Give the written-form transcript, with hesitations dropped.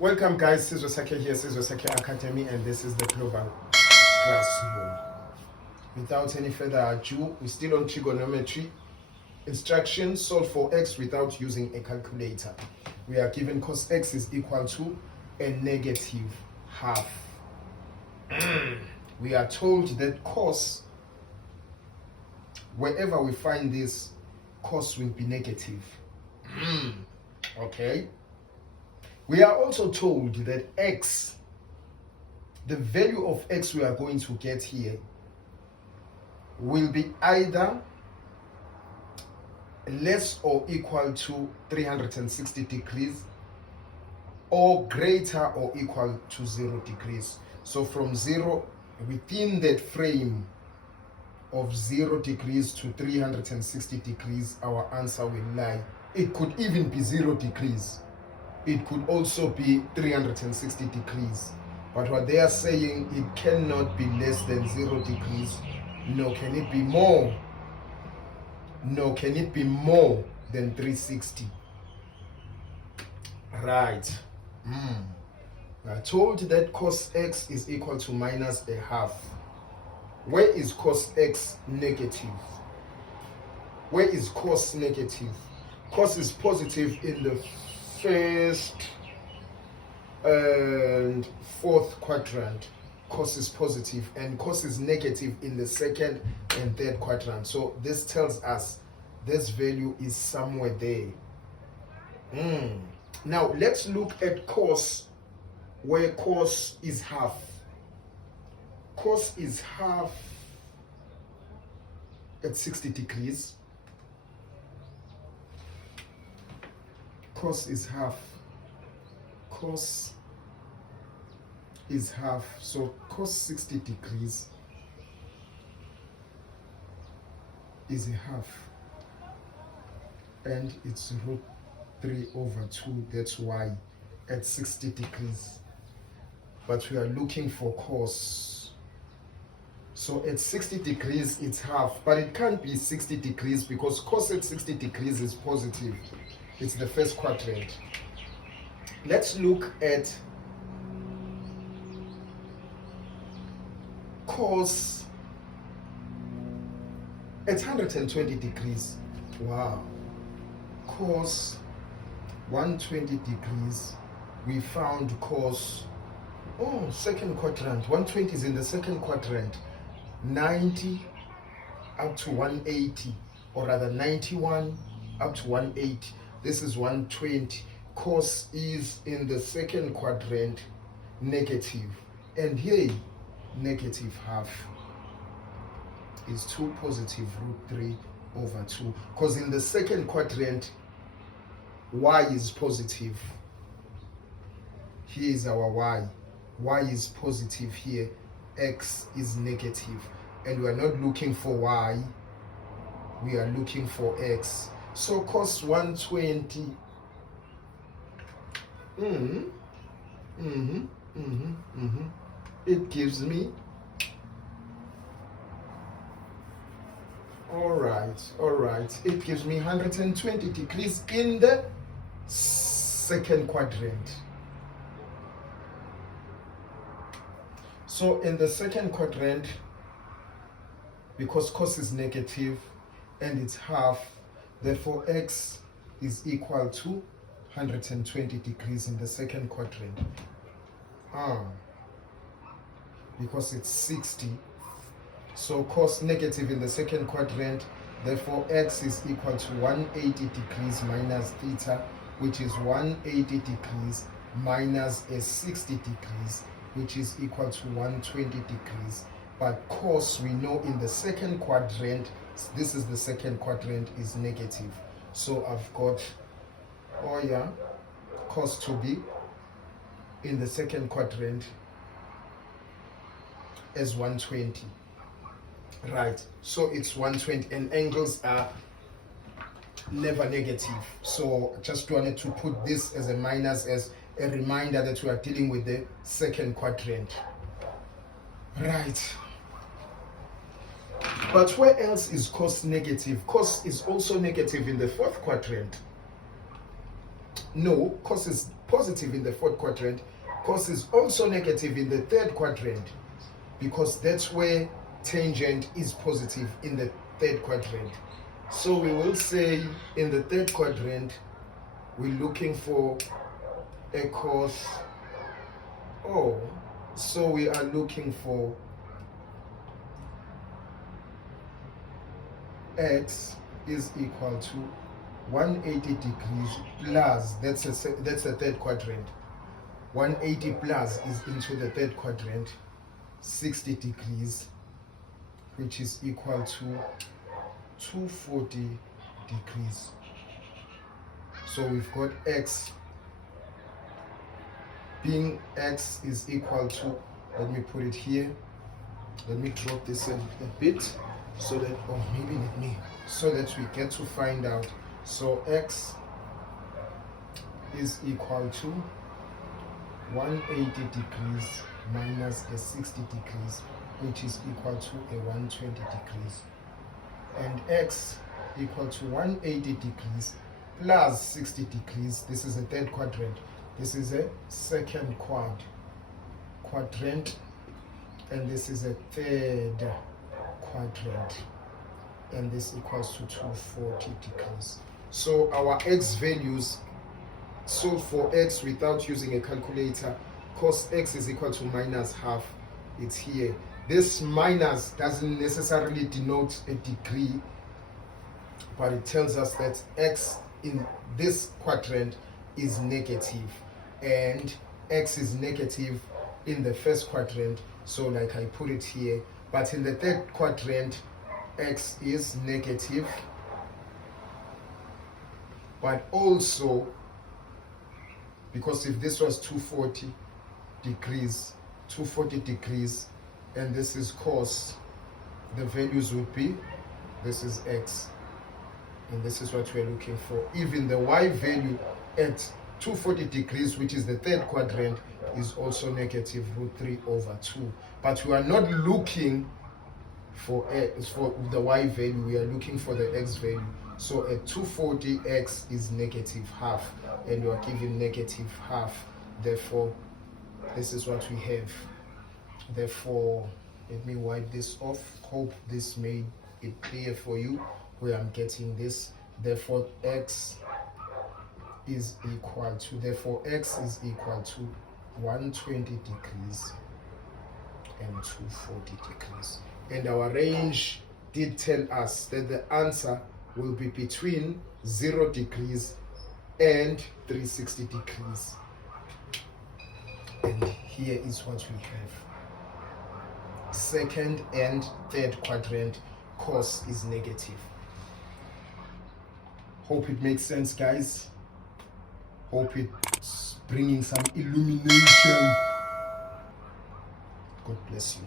Welcome guys, Sizwe Sakhe here, Sizwe Sakhe Academy, and this is the global classroom. Without any further ado, we're still on trigonometry. Instructions: solve for x without using a calculator. We are given cos x is equal to a negative half. We are told that cos, wherever we find this, cos will be negative. Okay. We are also told that x, the value of x we are going to get here, will be either less or equal to 360 degrees or greater or equal to 0 degrees. So from 0, within that frame of 0 degrees to 360 degrees, our answer will lie. It could even be 0 degrees. It could also be 360 degrees. But what they are saying, it cannot be less than 0 degrees. No, can it be more? No, can it be more than 360? Right. We are told that cos x is equal to minus a half. Where is cos x negative? Where is cos negative? Cos is positive in the first and fourth quadrant. Cos is positive, and cos is negative in the second and third quadrant. So this tells us this value is somewhere there. Now let's look at cos, where cos is half. Cos is half at 60 degrees. Cos is half. Cos is half. So cos 60 degrees is a half. And it's root 3 over 2. That's why at 60 degrees. But we are looking for cos. So at 60 degrees it's half. But it can't be 60 degrees because cos at 60 degrees is positive. It's the first quadrant. Let's look at cos at 120 degrees. Wow. Cos 120 degrees. We found cos, second quadrant. 120 is in the second quadrant. 90 up to 180, or rather 91 up to 180. This is 120. Cos is in the second quadrant, negative. And here, negative half is 2 positive root 3 over 2. Because in the second quadrant, y is positive. Here is our y. Y is positive here. X is negative. And we are not looking for y. We are looking for x. So cos 120, it gives me, all right, it gives me 120 degrees in the second quadrant. So in the second quadrant, because cos is negative and it's half, therefore x is equal to 120 degrees in the second quadrant. Because it's 60. So cos negative in the second quadrant, therefore x is equal to 180 degrees minus theta, which is 180 degrees minus a 60 degrees, which is equal to 120 degrees. But cos, we know in the second quadrant, this is the second quadrant, is negative. So I've got, cos to be in the second quadrant as 120. Right, so it's 120, and angles are never negative. So just wanted to put this as a minus, as a reminder that we are dealing with the second quadrant. Right. But where else is cos negative? Cos is also negative in the fourth quadrant. No, cos is positive in the fourth quadrant, cos is also negative in the third quadrant, because that's where tangent is positive, in the third quadrant. So we will say in the third quadrant, we're looking for a cos. Oh, so we are looking for x is equal to 180 degrees plus, that's a third quadrant. 180 plus is into the third quadrant, 60 degrees, which is equal to 240 degrees. So we've got x being x is equal to, let me put it here, let me drop this a bit so that, or maybe let me, so that we get to find out. So x is equal to 180 degrees minus a 60 degrees, which is equal to a 120 degrees. And x equal to 180 degrees plus 60 degrees. This is a third quadrant. This is a second quadrant. And this is a third quadrant. And this equals to 240 degrees. So our x values, so for x without using a calculator, cos x is equal to minus half. It's here. This minus doesn't necessarily denote a degree, but it tells us that x in this quadrant is negative, and x is negative in the first quadrant, so like I put it here. But in the third quadrant, x is negative, but also, because if this was 240 degrees, and this is cos, the values would be, this is x, and this is what we're looking for. Even the y value at 240 degrees, which is the third quadrant, is also negative root 3 over 2. But we are not looking for the y value, we are looking for the x value. So at 240, x is negative half, and we are given negative half. Therefore, this is what we have. Therefore, let me wipe this off. Hope this made it clear for you where I'm getting this. Therefore, x is equal to 120 degrees and 240 degrees. And our range did tell us that the answer will be between 0 degrees and 360 degrees. And here is what we have. Second and third quadrant, cos is negative. Hope it makes sense, guys. Hope it's bringing some illumination. God bless you.